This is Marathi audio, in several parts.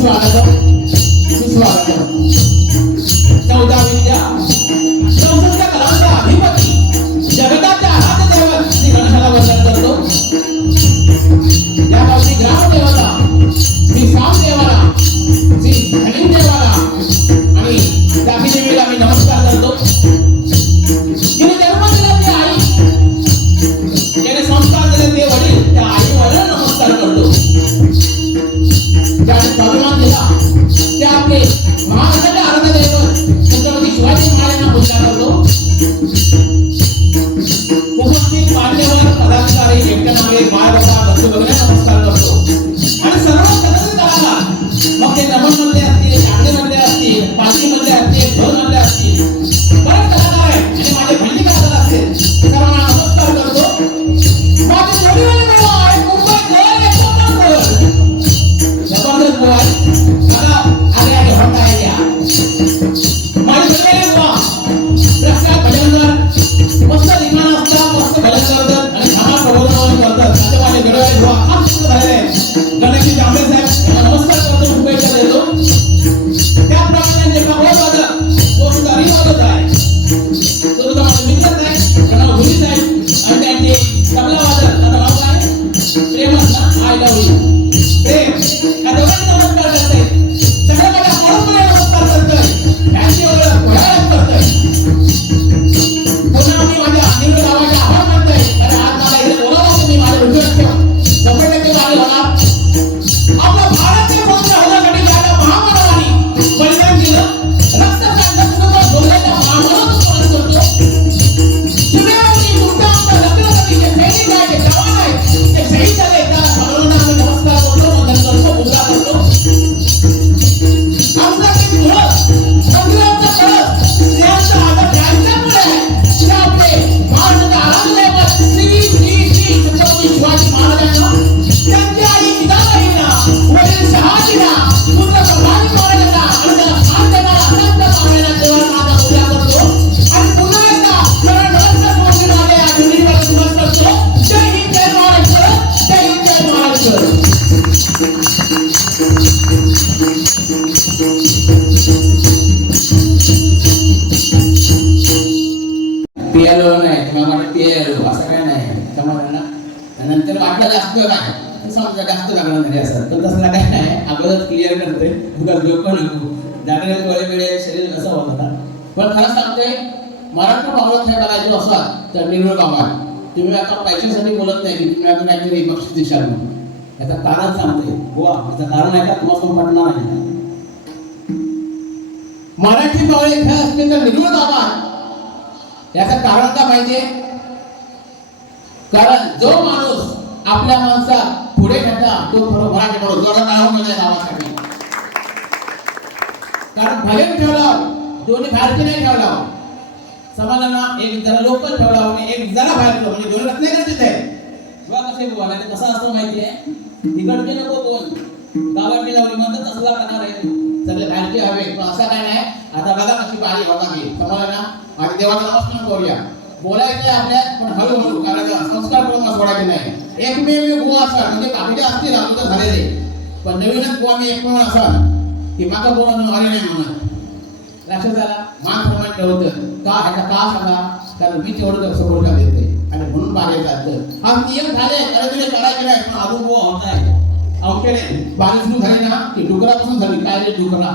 सुस्वागतम सुस्वागतम गेलो नाही किंवा मला पियालो असं काय नाही. त्यामुळे ना नंतर वाटलं जास्त काय? समजा जास्त लागणार नाही असं. पण तसं काय नाही अगोदर क्लिअर करते तुला जोक नको. जाणारे गोळे बिळे शरीर असं होत? होता पण खरं सांगते मराठा भावना खेळ बघायचो असा तर निर्मळ गावात तुम्ही आता पैशासाठी बोलत नाही की तुम्ही आता काहीतरी बक्षीस दिशा म्हणून याचं कारण सांगते बुवा हो, याचं कारण आहे का? तुम्हाला पटणार नाही मराठी बावळे खेळ असते तर निर्मळ गावात याचं कारण का पाहिजे कारण जो माणूस आपल्या माणसा पुढे घेता तो मराठी माणूस जोडा नाव म्हणजे नावासाठी. कारण भले ठेवला दोन्ही बाहेरचे नाही ठेवला. समाजाला एक जरा लोकल ठेवला आणि एक जरा बाहेर ठेवला म्हणजे दोन नाही गरजेचे आहे बघा कसे बोला ते कसं असतं माहिती आहे तिकडचे नको बोल गावाकडे लावली म्हणतात तसला प्रकार आहे. सगळे बाहेरचे हवे. पण असं काय नाही. आता बघा कशी पाहिजे बघा मी समजलं आणि देवाला नमस्कार करूया. बोलायचे आपल्या पण हळूहळू कारण संस्कार करून सोडायचे नाही. एकमेव गुवा असा म्हणजे बाकीचे असतील अगोदर झालेले. पण नवीनच गुवा मी एक म्हणून असा की माका बोलून अरे नाही म्हणत लक्षात झाला मान प्रमाण ठेवतं. का ह्याचा का सांगा? कारण मी तेवढं सपोर्ट का देते आणि म्हणून बाहेर जातं. हा नियम झाले अरे करायचे नाही पण अजून बुवा होत नाही अवकेडे बाकी सुरू झाली ना की डुकरापासून झाली. काय डुकरा?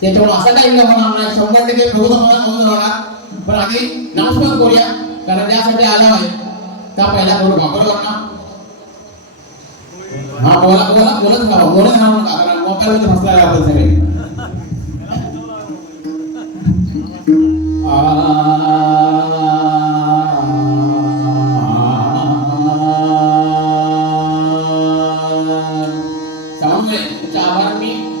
त्याच्यामुळे असा काही विलंब होणार नाही शंभर टक्के प्रभू मला नोंद होणार पण आधी नामस्मरण करूया कारण त्यासाठी आला आहे त्या पहिला करू का बरोबर ना हा बोला बोला बोलत राहा बोलत राहू नका कारण मोबाईल मध्ये फसलाय आपण सगळे आभार मी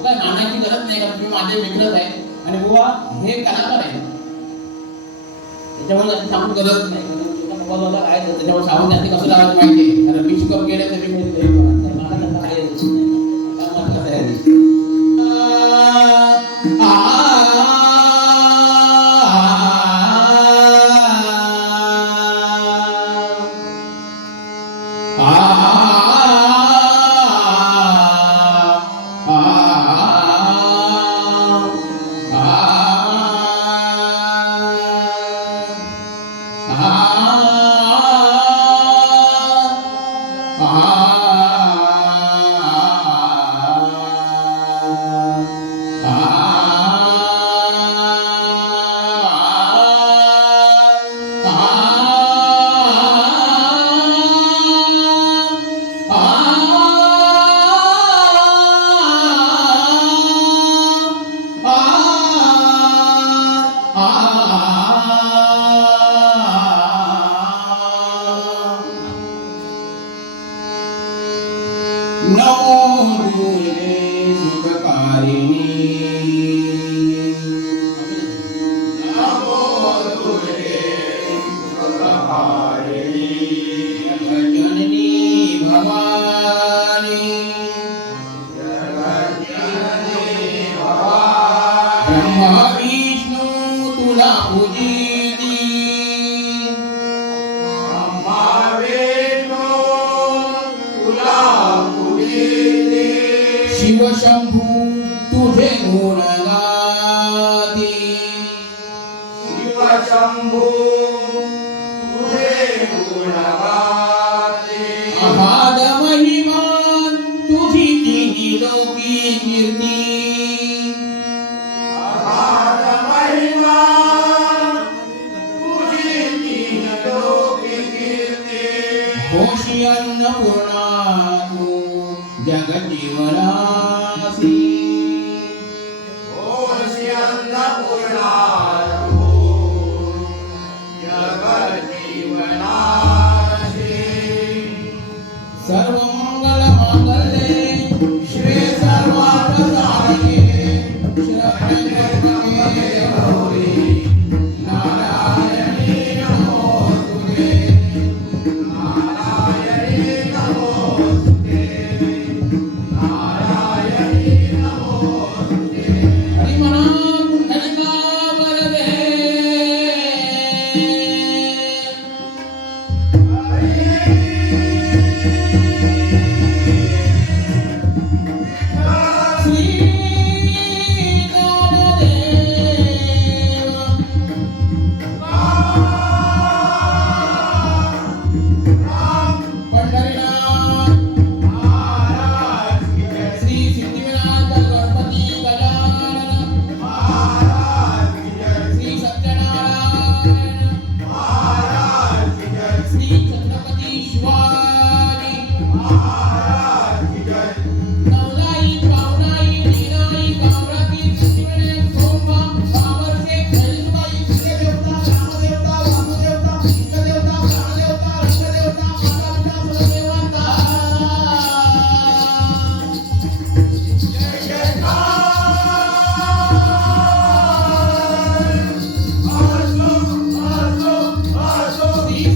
तुला मानायची गरज नाही कारण तुम्ही माझे मित्रच आहे. आणि बुवा हे कलाकार आहे. त्याच्यामुळे सांगून गरज नाही. त्याच्यामुळे सांगून जास्त कसं लावायचं माहिती आहे? कारण मी शिकप गेले तर मी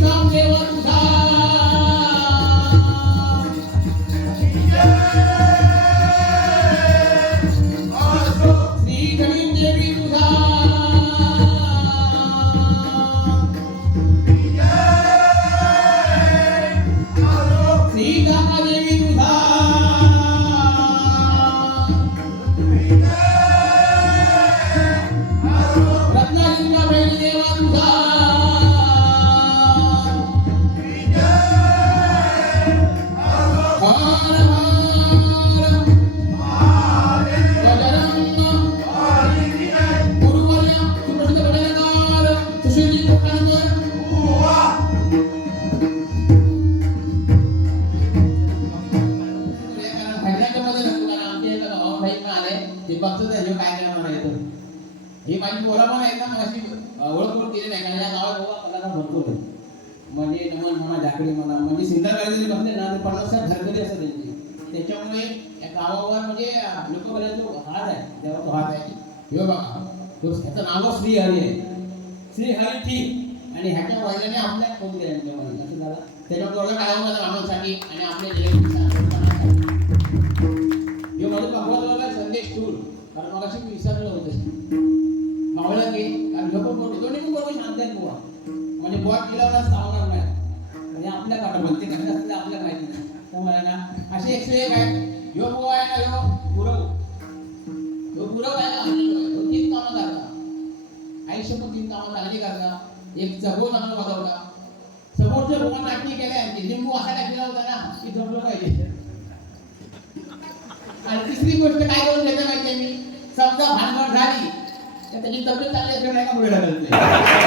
ficar mesmo. हे बघा. तो त्याचं नाव श्रीहरी आहे. श्रीहरी ठीक. आणि ह्याच्या वडिलांनी आपल्या कोण दिला असं झालं त्याच्या डोळ्या काय होतं रामांसाठी आणि आपल्या हे माझं संदेश ठेवून कारण मला मी विसरलं होतं. मावळा की कारण लोक बोलतो दोन्ही पण बरोबर शांत आहे बुवा. म्हणजे बुवा केल्यावर सावणार नाही. म्हणजे आपल्या काटा म्हणते कारण आपल्या माहिती नाही. तर मला ना असे एकशे एक आहे. योग बुवा आहे ना योग एक चबोन हा वाजवला. समोरच्या भूमा नाटकी केल्या? लिंबू असा टाकलेला होता ना. की जमलं पाहिजे. आणि तिसरी गोष्ट काय करून देते माहिती मी? समजा भानगड झाली तर त्याची तब्येत चांगली असं नाही का मुलं